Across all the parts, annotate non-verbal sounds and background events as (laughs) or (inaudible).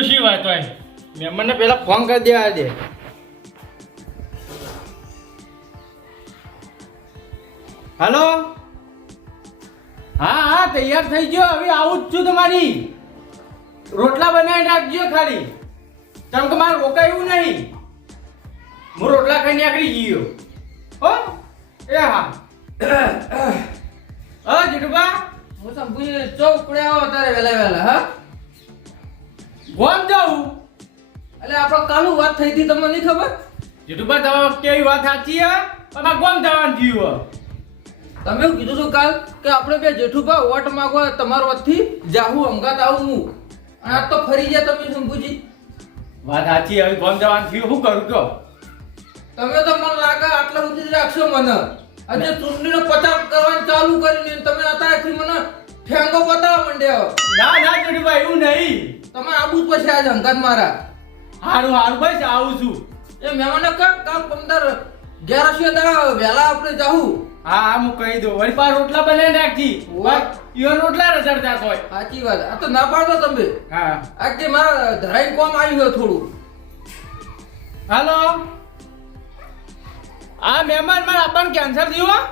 ઠંડી વાત હોય? મહેમાનને પહેલા ફોન કરી દેવા દે હાલો હા હા, તૈયાર થઈ ગયો. હવે આવું જ છું તમારી. રોટલા બનાવી રાખજો ખાલી. કેમ કે મારે રોકાયું નહીં. હું રોટલા ખાઈને નીકળી ગયો. હો? એ હા. (coughs) હા જીટુભા હું ભૂલી ચોક પડ્યા આવો તારે વેલા વેલા હા? ગોમ જાઉં. એટલે આપણે કાલુ વાત થઈ હતી તમને નહીં ખબર? જીતુબા તમારે કેવી વાત સાચી હે? આ ગોમ જવાનું થયું તમે એવું કીધું હતું કાલ કે આપણે બે જેઠુભા વોટ માગવા તમારો વતથી જાહું અમગાત આવું હું. અને આ તો ફરી ગયા તમે શંભુજી. વાત સાચી હવે ગોમ જવાનું થયું શું કરું તો તમે તો મને લાગે આટલા સુધી રાખશો મને. અને ચૂંટણીનો પ્રચાર કરવાનું ચાલુ કરીને તમે અત્યારથી મને ઠેંગો બતાવવા માંડ્યા ના ના જીતુબા એવું નહીં. તમે આબુ જ પછી આજે અંગાત મારા. હારું હારું ભાઈ આવું છું. એ મહેમાનને કામ કામ પંદર ગ્યારસો દા વહેલા આપણે જાહું. હા હા હું કહી દઉં. વળી પાર રોટલા બનાવી નાખી યો રોટલા રચડતા હોય. સાચી વાત. આ તો ના પાડો તમે. હા. આજે મારા ધરાઈ કોમ આવ્યું થોડું. હાલો. આ મહેમાન મારે આપણને કેન્સર થયું?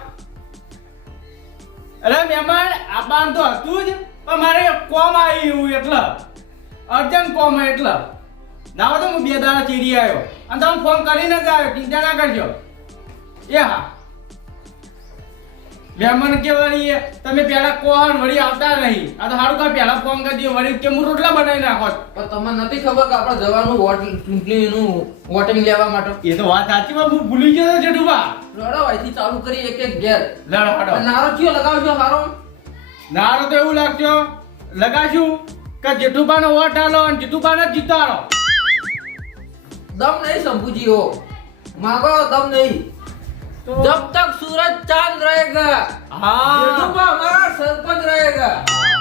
અરે મહેમાન આપવાનું તો હતું જ પણ મારે કોમ આવ્યું એટલે. અર્જન્ટ કોમ હોય એટલે. ના હોય તો હું બે દાડા ચીરી આવ્યો. અને તમે ફોન કરીને જ આવ્યો ચિંતા ના કરજો. એ હા. મહેમાન કે વળી એ તમે પહેલા કોહન વળી આવતા નહીં આ તો સારું કા પહેલા ફોન કરી દો વળી કે હું રોટલા બનાવી નાખો. પણ તમને નથી ખબર કે આપણે જવાનું વોટ ચૂંટણીનું વોટિંગ લેવા માટે? એ તો વાત સાચી વાત હું ભૂલી ગયો જેઠુબા લડો અહીંથી ચાલુ કરી એક એક ઘેર. લડો હડો. નારો કયો લગાવજો હારો? નારો તો એવું લાગજો. લગાશું કે જેઠુબાનો વોટ આલો અને જેઠુબાને જ જીતાડો દમ નહીં શંભુજી હો માગો દમ નહીં તો जब तक सूरज चांद रहेगा હા जेठूबा हमारा सरपंच रहेगा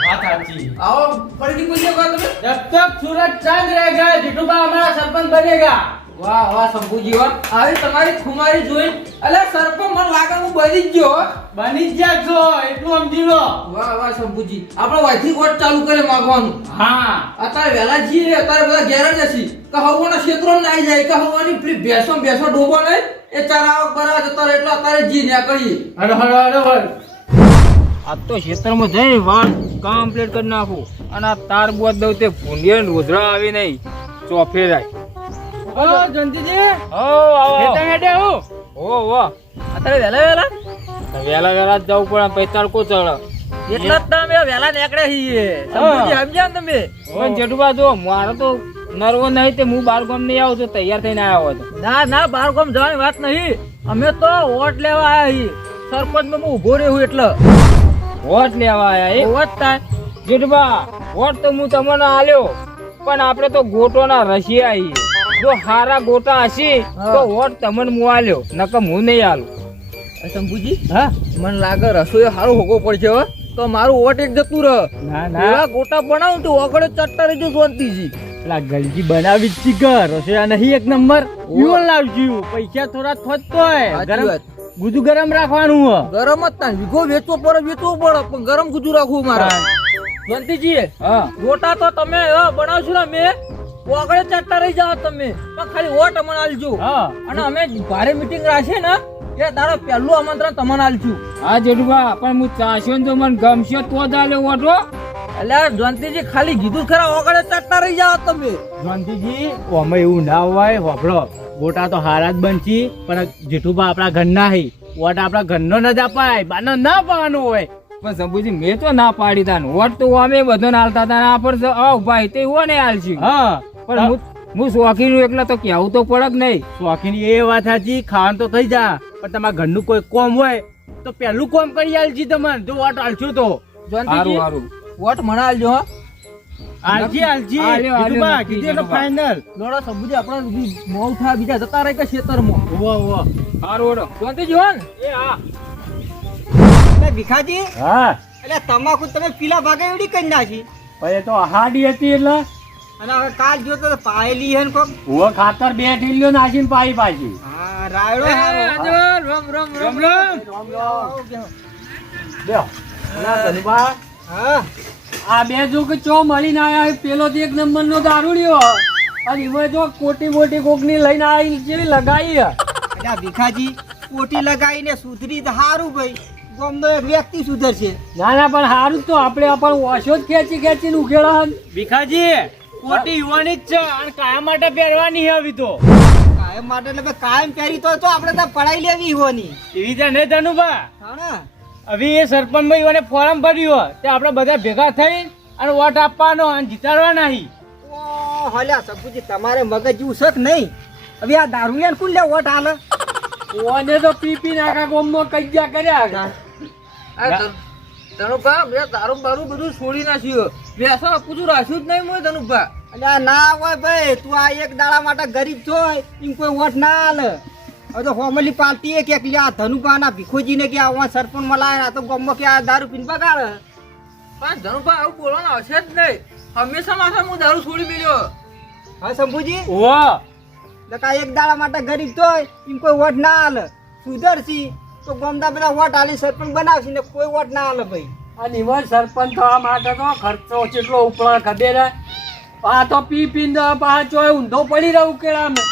વાત સાચી आओ फरीदी पूछिएगा तुम्हें जब तक सूरज चांद रहेगा जेठुबा हमारा सरपंच बनेगा વાહ વાહ શંભુજી વાહ આવી તમારી ખુમારી જોઈ અલે સરપો મને લાગે હું બની જ ગયો બની જ જાશો એટલું સમજી લો. વાહ વાહ શંભુજી. આપણે વાથી વોટ ચાલુ કરે માગવાનું. હા. અત્યારે વહેલા છીએ અત્યારે બધા ઘેર જ હશી. કે હવાના ક્ષેત્રો નાઈ જાય કે હવાની પેલી ભેંસો ભેંસો ડૂબો નહીં એ ચરાવક બરાબર જતા એટલો અત્યારે જી ને કરી હડો હરે હરે હરે આ તો ખેતરમાં જઈ વાળ કમ્પ્લીટ કરી નાખું. અને આ તાર બોત દઉં તે ભૂંડિયા ને રોજડા આવી નહીં. ચોફે જાય હલો જંતીજી આવો અત્યારે વેલા વેલા વેલા વેલા જવું પડે પછી તડકો ચડે. એટલા જ તમે વેલા નીકળ્યા છીએ. સમજ્યા ને તમે? પણ જેઠુબા જો મારો તો નર્વો નહીં તે હું બાર ગામ નહીં આવું તો તૈયાર થઈને આવ્યો હતો. ના ના બાર ગામ જવાની વાત નહીં. અમે તો વોટ લેવા આયા છીએ. સરપંચમાં હું ઊભો રહ્યો એટલે. વોટ લેવા આયા એ? વોટ થાય? જેઠુબા વોટ તો હું તમને આલ્યો પણ આપણે તો ગોટોના રશિયા છીએ. જો હારા ગોટા હશે તો વોટ તમને હું આલ્યો. નકર હું નહીં આલું. શંભુજી હા? મને લાગે રસોઈ સારો હોગો પડશે હો. તો મારું વોટ એક જતું રહ. ના એવા ગોટા બનાવું તો ઓગળે ચટ્ટા રહેજો શાંતિજી પેલા ગલજી બનાવી જ ઘર. રસોયા નહીં એક નંબર. યુવન લાવશું પૈસા થોડા થોત તોય ગરમ ગુજુ ગરમ રાખવાનું હો ગરમ જ તાન વિગો વેચવો પડે વેચવો પડે પણ ગરમ ગુજુ રાખવું મારા. શાંતિજી હા. ગોટા તો તમે બનાવશો ને મેં આગળ ચટ્ટા રહી જાઓ તમે. પણ ખાલી વોટ અમને આલજો હા. અને અમે ભારે મીટિંગ રાખીએ ને એ તારો પહેલું આમંત્રણ તમને આલશું હા જેઠુબા પણ હું ચાહશો ને તો મને ગમશે તો જ આલ્યો વોટો એટલે જયંતિજી ખાલી કીધું ખરા આગળ ચડતા રહી જાઓ તમે. શાંતિજી અમે એવું ના હોય હોભળો ગોટા તો હારા જ બનશી પણ જેઠુભા આપણા ઘરના હી. વોટ આપણા ઘરનો ન જ અપાય બાનો ના પાવાનો હોય. પણ શંભુજી મેં તો ના પાડી તા વોટ તો અમે બધો નાલતા તા ને આ પર ઊભા ભાઈ તે હો ને આલશી. હા. પણ હું હું શોખીન એકલા તો કેવું તો પડે નહીં. શોખીન એ વાત સાચી ખાવાનું તો થઈ જા પણ તમારા ઘરનું કોઈ કોમ હોય તો પહેલું કોમ કરી આલજી તમને જો વોટ આલશું તો. સારું સારું વોટ મને આલજો આલજી આલજી. નક્કી, કીધું તો. ફાઇનલ લોડા સમજી આપણે મોવ થા બીજા જતા રહે કે ખેતરમાં? ઓવો ઓવો સારું ઓડો. જયંતિજી જોન એ હા. ભીખાજી હા. એટલે તમાકુ તમે પીલા ભાગે એવડી કરી નાખી. પછી તો હાડી હતી એટલે અને હવે કાલ જો તો પાયેલી હે ને કોક? હું ખાતર બે ઢીલ્યો પાઈ પાછી. હા રાયડો હારો. રમ રમ રમ રામ રામ. લ્યો ના ધનુભા. હા. આ બે જો કે ચો મળીને આયા પેલો તો એક નંબર નો દારૂડિયો અને એમાં જો કોટી મોટી કોકની લઈને આવી જેવી લગાવી એટલે ભીખાજી કોટી લગાવીને સુધરી તો સારું ભાઈ. ગામનો એક વ્યક્તિ સુધરશે. ના ના પણ સારું તો. આપણે પણ ઓછો જ ખેંચી ખેંચીને ઉકેળા ભીખાજી કોટી યુવાની જ છે અને કાયમ માટે પહેરવાની આવી તો. કાયમ માટે એટલે કાયમ પહેરી તો તો આપણે તો પડાઈ લેવી હોની. એવી રીતે નહીં ધનુભા હા ને. હવે એ સરપંચ ભાઈ અને ફોરમ ભર્યું તે આપણે બધા ભેગા થઈ અને વોટ આપવાનો અને જીતાડવાના હી. હલ્યા સબુજી તમારે મગજ જેવું છે કે નહીં? હવે આ દારૂ કુલ લે વોટ હાલ? ઓને તો પી પી નાખા ગોમમાં કજ્જા કર્યા ધનુભા મેં દારૂ બારૂ બધું છોડી નાખ્યું. બેસો પૂછું રાખ્યું જ નહીં મોય ધનુભા અલ્યા ના હોય ભાઈ તું આ એક દાડા માટે ગરીબ છો એમ કોઈ વોટ ના હાલે. હવે તો ફોર્મલી પાર્ટી એક કે આ ધનુભાના ભીખોજીને કે આ સરપંચ મલાય આ તો ગમમાં કે આ દારૂ પીને બગાડે. પણ ધનુભા આવું બોલવાનું આવશે જ નહીં. હંમેશા માથે હું દારૂ છોડી મેલ્યો. હા શંભુજી? વાહ એટલે કાંઈ એક દાડા માટે ગરીબ તો એમ કોઈ વોટ ના હાલે. સુધરશી તો ગમતા બધા વોટ હાલી સરપંચ બનાવશે ને કોઈ વોટ ના હાલે ભાઈ. અને સરપંચ થવા માટે તો ખર્ચો કેટલો ઉપલા ખબર? આ તો પી પીને પાછો ઊંધો પડી રહ્યો ઉકેળામાં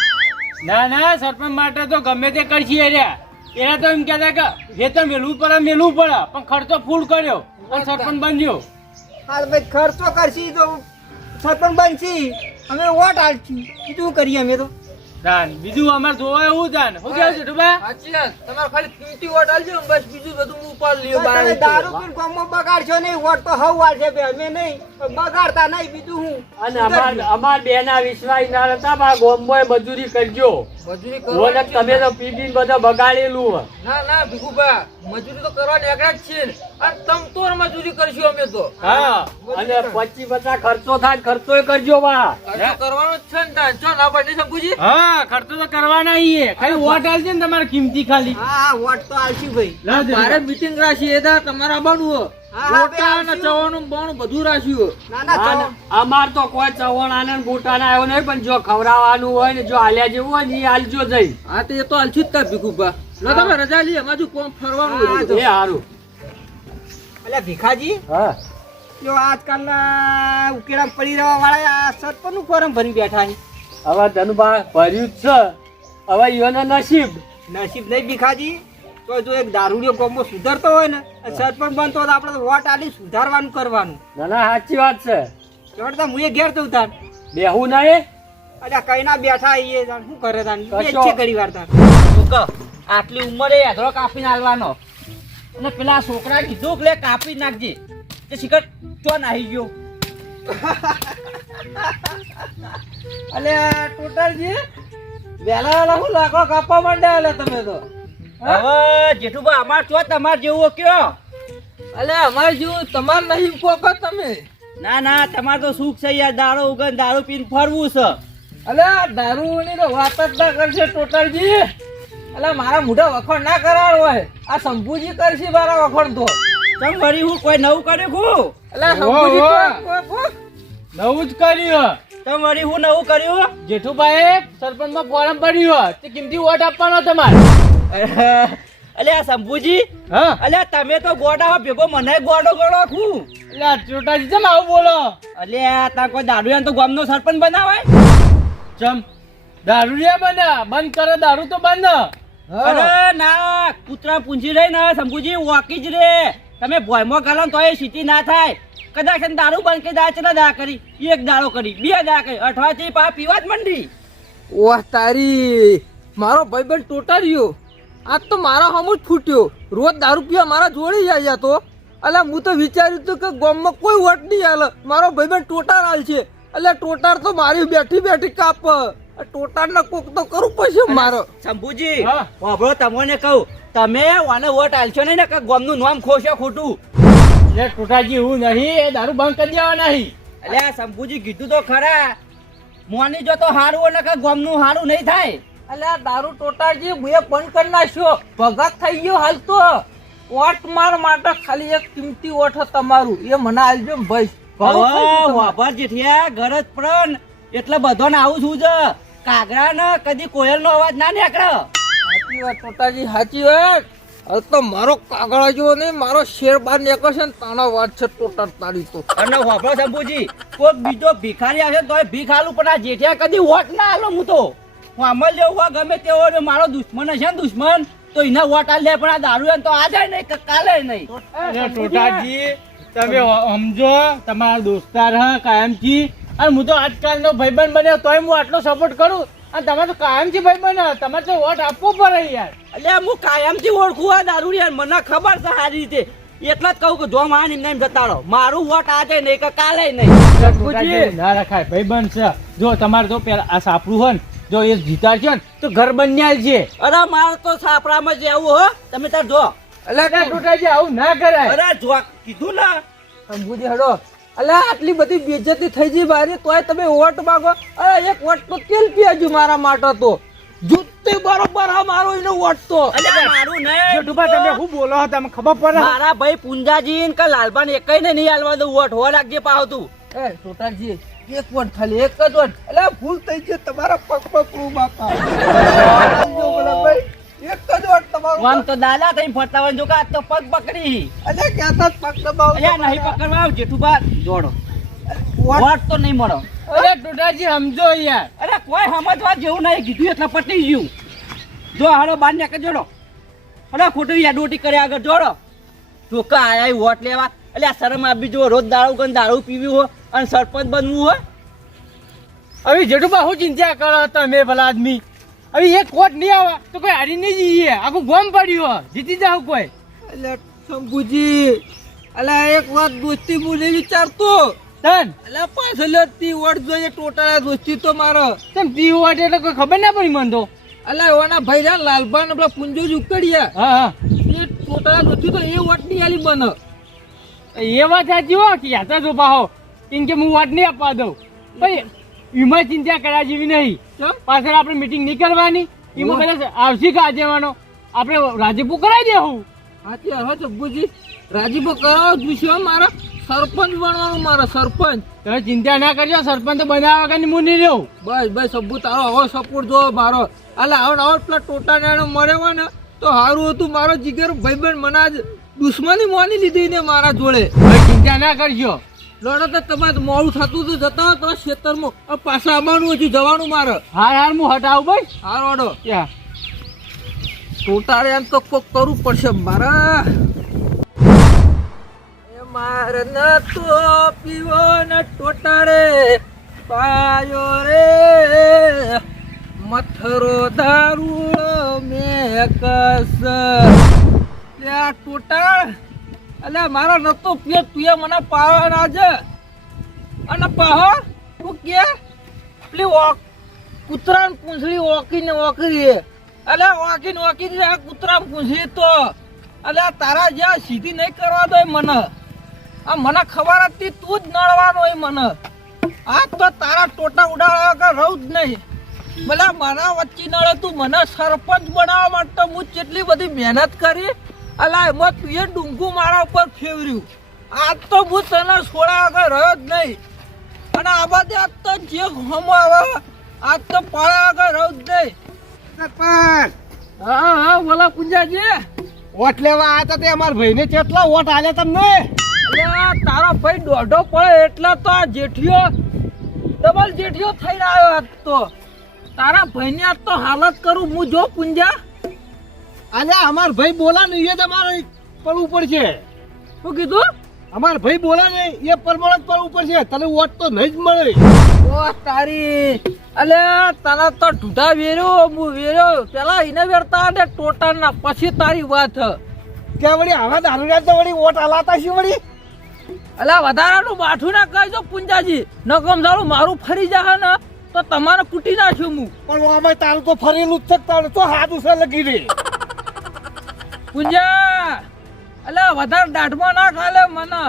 ના ના સરપંચ માટે તો ગમે તે કરશી એર્યા એના તો એમ કહેતા કે વેતન મેળવું પડે મેળવું પડે પણ ખર્ચો ફૂલ કર્યો અને સરપંચ બન્યો. હાલ ભાઈ ખર્ચો કરશી તો સરપંચ બનશી. અમે વોટ હાલશી શું કરીએ અમે તો? દાન બીજું અમાર જોવા એવું દાન હું કેવું છે ટુબા સાચી વાત. તમારે ખાલી પીટી વોટ આલજો બસ બીજું બધું હું ઉપાડ લ્યો બાર દારૂ પીને ગામમાં બગાડશો નહીં વોટ તો હવ વાળશે બે. અમે નહીં બગાડતા નહીં બીજું હું? અને અમાર અમાર બેના વિશ્વાસ ના હતા બા ગોમ્બોય મજૂરી કરજો. મજૂરી ઓલે કરવાની તમે તો પી બધા બગાડેલું ના ના ભીખુબા મજૂરી તો કરવાની એકલા જ છે તમતોર મજૂરી કરશું અમે તો. હા અને પચી પચાસ ખર્ચો થાય ખર્ચો કરજો બા. કરવાનો છે ને તાન. ચો ના પાડી શંભુજી હા ખર્ચો તો કરવાના ઈ. ખાલી વોટ આલજે ને તમારે કિંમતી ખાલી. હા વોટ તો ભાઈ. મારે મીટિંગ રાખી એ તમારા અમાર તો કોઈ ચવણ આનંદ ગોટા ના આવ્યો નહીં પણ જો ખવડાવવાનું હોય ને જો હાલ્યા જેવું હોય ને એ હાલજો જઈ. હા તો એ તો હાલશું જ તા ભીખુભા. તમે રજા લઈએ અમારે કોમ ફરવાનું એ હારું. એટલે ભીખાજી? હા. જો આજકાલના ઉકેડા પડી રહેવા વાળા આ સરપંચનું ફોરમ ભરી બેઠા છે. હવે ધનુભા ભર્યું જ છે. હવે ઈયોને નસીબ. નસીબ નહીં ભીખાજી. તો જો એક દારૂડિયો કોમ્બો સુધરતો હોય ને સરપંચ બનતો હોય તો આપણે વોટ આલી સુધારવાનું કરવાનું. ના ના સાચી વાત છે. જોડતા હું એ ઘેર જઉં તાર બેહું નહીં અરે કઈ ના બેઠા આવીએ શું કરે તાર એ ઘડી વાર તાર આટલી ઉંમરે યાદરો કાપીને હાલવાનો? અને પેલા છોકરા કીધું કે લે કાપી નાખજે. તે શિખર ચો નાહી ગયો? અલે ટોટલજી વહેલા વેલા હું લાકડો કાપવા માંડ્યા અલે તમે તો? હવે જેઠુભા અમાર તો તમાર જેવો કયો? અલે અમારે જેવું તમાર નહીં કોકો તમે. ના ના તમાર તો સુખ છે યાર દારૂ ઉગન દારૂ પીને ફરવું છે. અલ્યા દારૂની તો વાત જ ના કરશે ટોટલજી. અલ્યા મારા મોઢા વખણ ના કરાર હોય. આ શંભુજી કરશે મારા વખણ તો. તમ ફરી હું કોઈ નવું કર્યું હું એટલે શંભુજી. નવું જ કર્યું તમ વળી હું નવું કર્યું? જેઠુભાઈ સરપંચમાં ફોરમ ભર્યું તે કિંમતી વોટ આપવાનો તમારે. અલ્યા શંભુજી હા? અલ્યા તમે તો ગોડા ભેગો મને ગોડો ગોળો છું એટલે ચોટાજી ચમ આવું બોલો? અલ્યા તા કોઈ દારૂ તો ગામનો સરપંચ બનાવાય? ચમ દારૂ બને. બંધ કરે દારૂ તો બંધ. અરે ના કૂતરા પૂંછી રહી ને શંભુજી વાકી જ રે. તમે ભોયમાં ગાલો તો એ સીટી ના થાય. કદાચ દારૂ બંધ કરી દા ચલા દા કરી? એક દાડો કરી બે દા કરી. અઠવાથી પા પીવા જ મંડી. ઓહ તારી. મારો ભાઈબંધ ટોટાર્યો આજ તો મારા હમ જ ફૂટ્યો. રોજ દારૂ પીવા મારા જોડે જાય તો. એટલે હું તો વિચાર્યું હતું કે ગામમાં કોઈ વટ નહીં હાલે. મારો ભાઈબંધ ટોટાર હાલ છે. એટલે ટોટાર તો મારી બેઠી બેઠી કાપ. ટોટાર ના કોક તો કરું પડશે મારો. શંભુજી હા. તમને કહું તમે વાને વોટ આલશો નહીં ને કે ગામનું નામ ખોશો ખોટું? એટલે ટોટાજી હું નહીં એ દારૂ બંધ કરી દેવા નહીં. એટલે શંભુજી કીધું તો ખરા. મોની જો તો હારું ને કે ગામનું હારું નહીં થાય. એટલે દારૂ ટોટાજી મુએ બંધ કરી નાખ્યો. ભગત થઈ ગયો હાલ તો. ઓટ માર માટે ખાલી એક કિંમતી ઓઠ હે તમારું. એ મને આલજો ભાઈ. તમારું. વાપર જેઠિયા ગરજ પણ એટલે બધો ને આવું છું છે કાગડા ને કદી કોયલ નો અવાજ ના નીકળે. સાચી વાત ટોટાજી સાચી વાત. હવે તો મારો કાગળ જેવો ને મારો શેર બહાર નીકળશે ને તાનો વાત છે ટોટર તારી તો. અને વાપરો શંભુજી કોઈ બીજો ભિખારી આવશે તો ભીખ આલું પણ આ જેઠિયા કદી વોટ ના આલો હું તો. હું અમલ જેવું હોય ગમે તેવો ને મારો દુશ્મન હશે ને દુશ્મન તો એના વોટ આલે પણ આ દારૂ એમ તો જાય નહીં કાલે નહીં. ટોટાજી તમે સમજો તમારા દોસ્તાર હા કાયમથી અને હું તો આજકાલનો ભાઈબંધ બન્યો તોય હું આટલો સપોર્ટ કરું. અને તમે તો કાયમથી ભાઈબંધ. તમારે તો વોટ આપવો પડે યાર. એટલે હું કાયમથી ઓળખું આ દારૂ યાર. મને ખબર છે સારી રીતે. એટલા જ કહું કે જો માં એમને એમ જતા રહો. મારું વોટ આજે નહીં કે કાલે નહીં. ના રખાય. ભાઈબંધ છે. જો તમારે જો પેલા આ સાપડું હોય ને જો એ જીતા છે ને તો ઘર બન્યા છે અરે મારે તો સાપરામાં જેવું હો. તમે તાર જો. અલ્યા અરે ટોટાજી આવું ના કરાય. અરે જો કીધું ને. અંબુજી હડો અલ્યા આટલી બધી બેજતી થઈ ગઈ બારી તોય તમે વોટ માંગો? અરે એક વોટ તો તેલ પીવાજો મારા માટે તો? જુત્તી બરોબર હા મારો એનો વોટ તો. મારું નહીં. તમે હું બોલો છો? તમે ખબર પડે? મારા ભાઈ પુંજાજી કે લાલબાન એકઈ ને નહીં હાલવા દઉં વોટ હો રાખજે પાવ તું. એ ટોટાજી એક વોટ ખાલી એક જ વોટ. અલ્યા ભૂલ થઈ ગઈ તમારા પગ પગ (laughs) ભાઈ. એક તમારો આમ તો દાદા થઈ ફરતા હોય જો કે આ તો પગ પકડી. અરે ક્યાં જ પગ દબાવ અલ્યા નહીં પકડવા આવ જેઠુબા જોડો વોટ તો નહીં મળો. અરે ટુટાજી સમજો યાર. અરે કોઈ સમજવા જેવું નહીં કીધું એટલે પટી ગયું. જો હાડો બાર ને જોડો. અરે ખોટું યાદોટી કરે આગળ જોડો. ચોખ્ખા આયા વોટ લેવા. એટલે આ શરમ આપી જો રોજ દારૂ ગન દારૂ પીવી હોય અને સરપંચ બનવું હોય હવે જેઠુભા હું ચિંતા કરો તમે ભલા આદમી. હવે એક કોટ નહીં આવે તો કોઈ હારી નહીં જઈએ. આખું ગોમ પડ્યું જીતી જાવ કોઈ. એટલે શંભુજી અલ્યા એક વાત દોસ્તી હું નહીં વિચારતો. તન. અલ્યા પાછળથી વોટ જોઈએ ટોટાળા દોસ્તી તો મારો. તમ તી હોવા એટલે કોઈ ખબર ના પડી મને તો. અલ્યા ઓના ભાઈ રહ્યા લાલભાઈ ને પેલા પુંજો જ ઉકળ્યા. હા હા. એ ટોટાળા દોસ્તી તો એ વોટની આલી બને. એ વાત સાચી હો કે યાતા જો પાહો. કેમ કે હું વાત નહીં આપવા દઉં. ભાઈ એમાં ચિંતા કર્યા જેવી નહીં? પાછળ આપણે મીટિંગ નહીં કરવાની. એમાં કદાચ આવશે કે આજેવાનો આપણે રાજીપો કરાવી દેવું હાથી હવે શંભુજી રાજીપો કરાવો જોઈશે મારા. સરપંચ બનવાનું મારા સરપંચ. તમે ચિંતા ના કરજો સરપંચ તો બનાવવા વગરની હું નહીં રહ્યો બસ બસ સબ્બુ તારો આવો સપોર્ટ જો મારો. એટલે આવો આવો પેલા ટોટા નાનો મળ્યો હોય ને તો સારું હતું. મારો જીગર ભાઈબંધ મને આજ દુશ્મની માની લીધી ને મારા જોડે. ચિંતા ના કરજો. લડો તો તમારે મોડું થતું તો જતા હોય તમારા ખેતરમાં. પાછા આવવાનું હજુ જવાનું મારે. હા યાર હું હટાવું ભાઈ. હાર વાડો યા. ટોટારે એમ તો કોક કરવું પડશે મારે. એ મારે ન તો પીવો ન ટોટારે પાયો રે. મથરો દારૂ મેં કસ. ત્યાં ટોટાળ અલ્યા મારો નતો પીએ તું મને પાવાના છે. અને પાહો, તું કે, પેલી ઓક કૂતરા પૂંછડી ઓકીને ઓકરી અલે ઓકીને ઓકીને આ કૂતરા પૂંછડી તો. અલે તારા જ્યાં સીધી નહીં કરવા દો મને. આ મને ખબર હતી, તું જ નડવાનો હોય મને. આ તો તારા ટોટા ઉડાડવા કે રહું જ નહીં. ભલા મારા વચ્ચે નડે તું મને સરપંચ બનાવવા માટે હું કેટલી બધી મહેનત કરી અલા એમાં તું ડુંગું મારા ઉપર ફેવર્યું આજ તો હું તને છોડા વગર રહ્યો જ નહીં. અને આ બધે આજ તો જે હમ આવે આજ તો પાળા વગર રહ્યો જ નહીં. સરપંચ! હા હા બોલા પૂંજાજી વોટ લેવા આવ્યા હતા તે અમારા ભાઈને કેટલા વોટ આલ્યા તમને? તારો ભાઈ દોઢો પડે એટલે તો આ જેઠિયો ડબલ જેઠિયો થઈને આવ્યો આજ તો તારા ભાઈને આજ તો હાલત કરું હું જો પુંજા આલ્યા અમાર ભાઈ બોલા ને એ તમારે પર ઉપર છે. શું કીધું? અમાર ભાઈ બોલા ને એ પ્રમાણે પર ઉપર છે. તને વોટ તો નહીં જ મળે. ઓ તારી અલે તને તો ઢૂઢા વેર્યો હું વેર્યો પેલા એને વેરતા ને ટોટાના પછી તારી વાત. ત્યાં વળી આવા દારૂડા તો વળી વોટ આલાતા છે વળી. અલા વધારાનું માઠું ના કહેજો પુંજાજી. નકમ સારું મારું ફરી જાય ને તો તમારે કૂટી નાખ્યું હું. પણ આમાં તારું તો ફરેલું જ છે તારું તો હાથ ઉસે લગી રે પુંજા અલે વધારે દાઢમો ના ખાલે મને.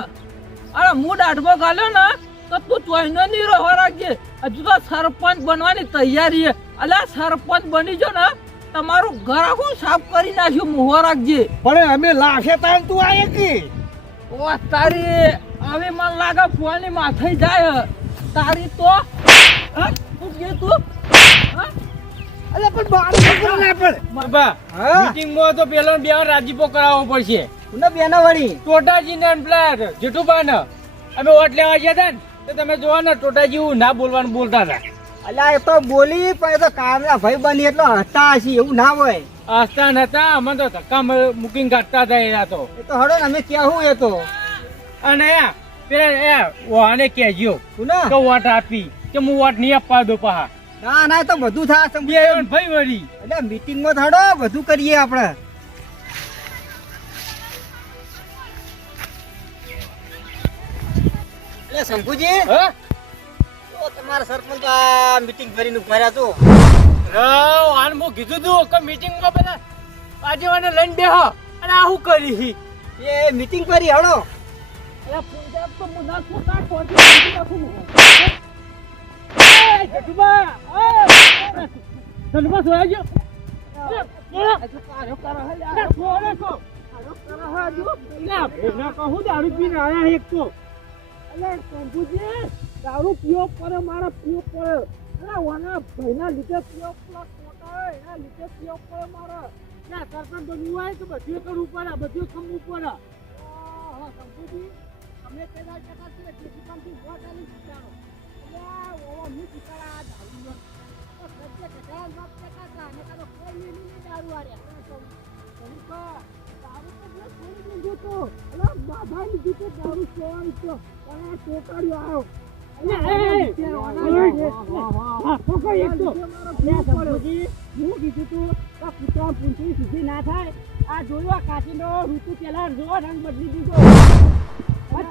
અરે હું દાઢમાં ખાલ્યો ને તો તું ચોઈનો નહીં રહો રાખજે. હજુ તો સરપંચ બનવાની તૈયારી છે. અલે સરપંચ બની જો ને તમારું ઘર આખું સાફ કરી નાખ્યું મુહો રાખજે. પણ અમે લાખે તાર તું આયે કે ઓ તારી હવે મને લાગે ફોની માથે જાય. તારી તો તું? હા? અલે પણ મારે ખબર ના પડે બા હા. મીટિંગમાં તો પેલો બે રાજીપો કરાવવો પડશે. બેનો વળી. ટોટાજી ને પેલા જેઠુબા ને અમે વોટ લેવા ગયા હતા ને તો તમે જોવા ને ટોટાજી એવું ના બોલવાનું બોલતા હતા. અલ્યા એ તો બોલી પણ એ તો કામના ભાઈ બની એટલો હતા હશે એવું ના હોય. આસ્થા નતા અમે તો ધક્કા મૂકીને કાઢતા હતા એના તો. એ તો હડો ને અમે કેવું એ તો. અને પેલા એ વાને કહેજો કે વોટ આપી કે હું વોટ નહીં આપવા દો પહા. ના ના એ તો બધું બે સમજી ભાઈ વળી. એટલે મીટિંગમાં થાડો બધું કરીએ આપણે. એટલે તો તમારા સરપંચ આ મીટિંગ કરીને ઊભા તો રાવ આન મો કીધું તું કે મીટિંગમાં પેલા આગેવાને લઈને બેહો અને આ હું કરી એ મીટિંગ કરી હડો ધનબા સોયા ગયો દારૂ પીને આયા એક તો દારૂ પીવો પડે મારા પીવો પડે અરે વાના ભાઈના લીધે પીવો પડે ખોટા એના લીધે પીવો પડે મારા ના સરપંચ બનવું હોય તો બધું કરવું પડે બધું ખમવું પડે શંભુજી અમે પેલા કહેતા છીએ આલી જીતાડો અલ્યા ઓવા હું જીતાડા આ દારૂ ઋતુ સત્ય કઢાયા રંગ કહેતા હતા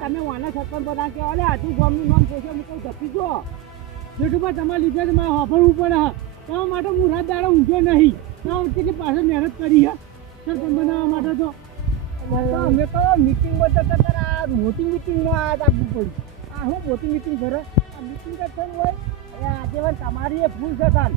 અને વાના કોઈ લીલી કે અરે આટલું ગામનું નામ તો મેં કહું દીધું જો. અલા તમારા લીધી જ મારે વાપરવું પડે હા. તમારા માટે હું રાત દાડો ઊંઘ્યો નહીં. તમારે વચ્ચે પાછળ મહેનત કરી હા. સરપંચ બનાવવા માટે તો. અમે તો મીટિંગમાં તો તારા આ મોટી મીટિંગમાં આ આપવું પડ્યું. આ હું મોટી મીટિંગ કરે? આ મિટિંગ તો થયું હોય? અરે આજે તમારી એ ભૂલ છે તાન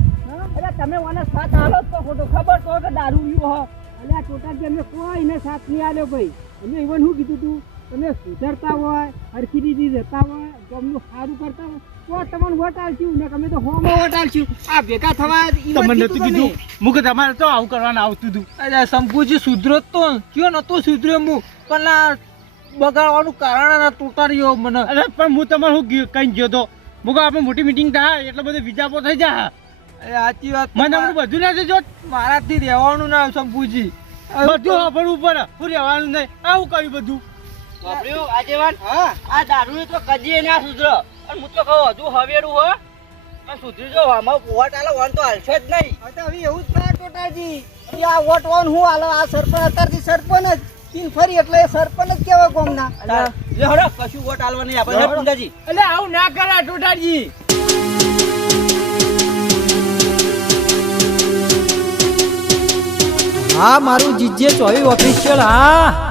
અરે તમે મને સાથ આલો જ તો ખોટો. ખબર તો કે દારૂ પીવો હો. અને આ ટોટાજી અમે કોઈને સાથ નહીં આલ્યો ભાઈ. અમે ઇવન શું કીધું તું? તમે સુધરતા હોય હરખી રીતે રહેતા હોય ગમનું સારું કરતા હોય તો તમને વોટ આલશું ને તમે તો હોમ વોટ આલશું. આ ભેગા થવા તમને નતું કીધું? મુક તમારે તો આવું કરવાનું આવતું હતું. અરે શંભુજી સુધરો તો. કયો નતો સુધર્યો હું પણ આ બગાડવાનું કારણ આ તૂટાડ્યો મને. અરે પણ હું તમારે શું કઈ ગયો તો? મુકો આપણે મોટી મીટિંગ થાય એટલે બધું વિજાપો થઈ જાય. અરે સાચી વાત મને હમણાં બધું ના જો મારાથી રહેવાનું ના શંભુજી. બધું વાપરવું ઉપર શું રહેવાનું નહીં. આવું કહ્યું બધું. વાપર્યું? આગેવાન હા આ દારૂ તો કદી ના સુધરો. અને હું તો કહું હજુ હવેરું હો. સુધરી જો આમાં વોટ આલો વોટ તો હાલશે જ નહીં. હવે હવે એવું જ થાય ટોટાજી. આ વોટ ઓન હું હાલો આ સરપંચ અત્યારથી સરપંચ જ. તીન ફરી એટલે સરપંચ જ કેવા ગોમના. લે હડો કશું વોટ આલવા નહીં આપણે એટલે આવું ના કરા ટોટાજી. હા મારું જીજે ચોવી ઓફિશિયલ હા.